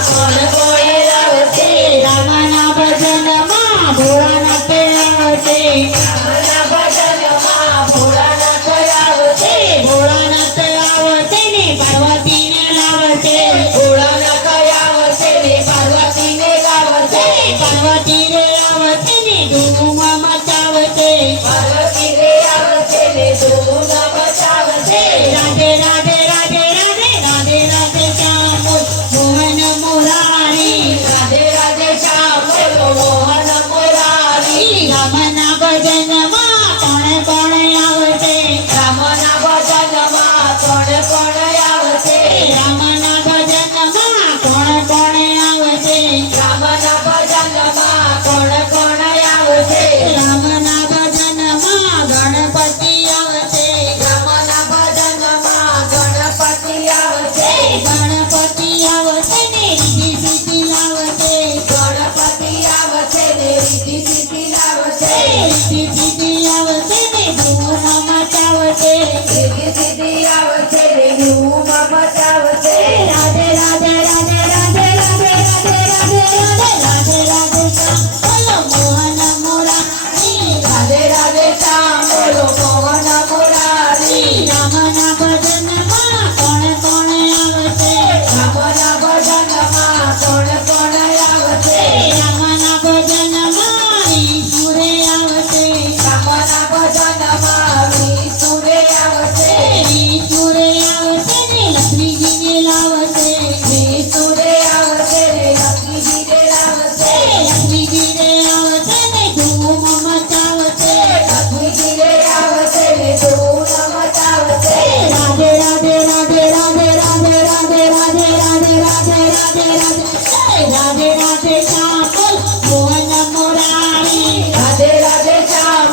કોણ કોણ આવશે રામના ભજનમાં ભોળાનાથ આવશે રામના ભજનમાં ભોળાનાથ આવશે ભોળાનાથ આવશે ને પાર્વતીને લાવશે ભોળાનાથ આવશે ને પાર્વતીને લાવશે પાર્વતી રે આવશે ને ધૂમ મચાવશે પાર્વતી રે આવશે ને ધૂમ મચાવશે રાધે રાધે રાધે રાધે રાધે રાધે શ્યામ મોહન મુરારી રાધે રાધે શ્યામ મોહન મુરારી રામના ભજનમાં કોણ કોણ આવશે રામના ભજનમાં કોણ કોણ આવશે રામના ભજનમાં કોણ કોણ આવશે રામના ભજનમાં કોણ કોણ આવશે રામના ભજનમાં ગણપતિ આવશે રામના ભજનમાં ગણપતિ આવશે ગણપતિ આવશે ને રીતિ સિદ્ધિ લાવશે ગણપતિ આવશે ને રીતિ સિદ્ધિ લાવશે રીતિ સિદ્ધિ આવશે ને ધૂમ મચાવશે રીતિ સિદ્ધિ આવશે ને ધૂમ મચાવશે રાધે રાધે રાધે રાધે રાધે રાધે રાધે રાધે રાધે રાધે શ્યામ બોલો મોહન મુરારી રાધે રાધે શ્યામ બોલો મોહન મુરારી રામના ભજનમાં કોણ કોણ આવશે રામના ભજનમાં કોણ કોણ આવશે રામના ભજનમાં ઈસુરે આવશે રામના ભજનમાં ઈસુરે આવશે ઈસુરે આવશે ને લક્ષ્મીજીને લાવશે ઈસુરે આવશે ને લક્ષ્મીજીને લાવશે લક્ષ્મીજીને આવશે ને ધૂમ મચાવશે લક્ષ્મીજીને આવશે ને ધૂમ મચાવશે રાધે રાધે રાધે રાધે રાધે રાધે રાધે રાધે રાધે રાધે રાધે રાધે શ્યામ મોહન મુરારી રાધે રાધે શ્યામ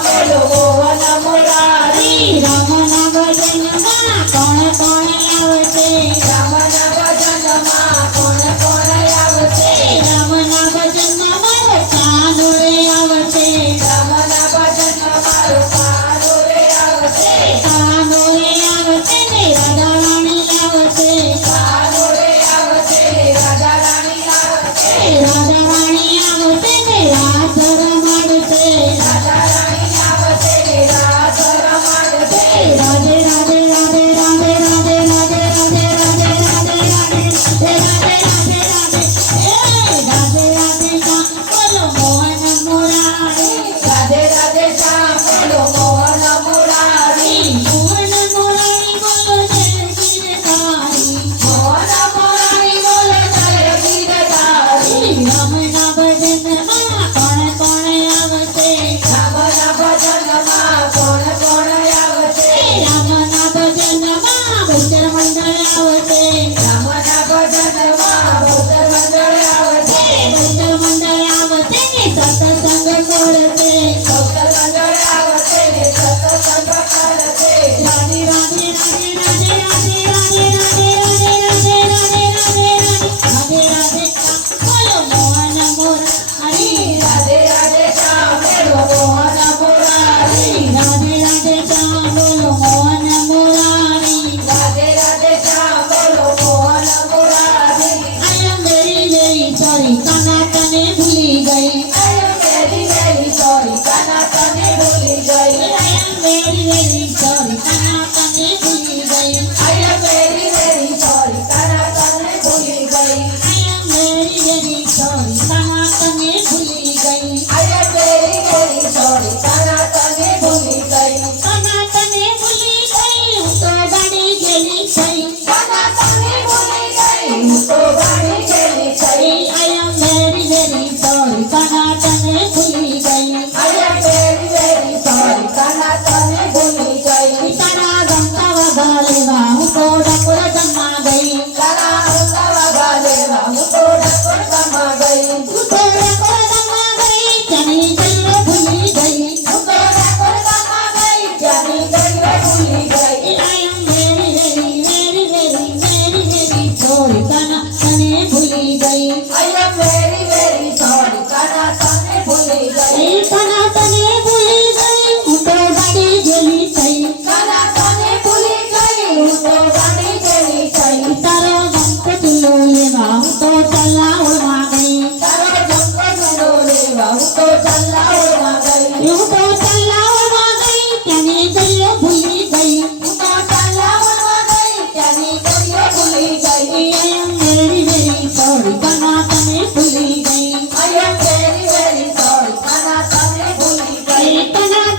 મોહન મુરારી રામના ભજનમાં કોણ કોણ આવશે રામના ભજનમાં કોણ કોણ આવશે રામના ભજનમાં મારો કાનો રે આવશે રામના ભજનમાં મારો કાનો રે આવશે કાનો રે આવશે ને રાધા રાણી આવશે કાનો રે આવશે ને રાધા રાણી આવશે રાધા તો ચલ્લાવડમાં ગઈ તારો જમકો ઝંડો લેવા હું તો ચલ્લાવડમાં ગઈ. હું તો ચલ્લાવડમાં ગઈ ત્યાંની ગલીઓ ભૂલી ગઈ હું તો ચલ્લાવડમાં ગઈ ત્યાંની ગલીઓ ભૂલી ગઈ. I am very very sorry કના તને ભૂલી ગઈ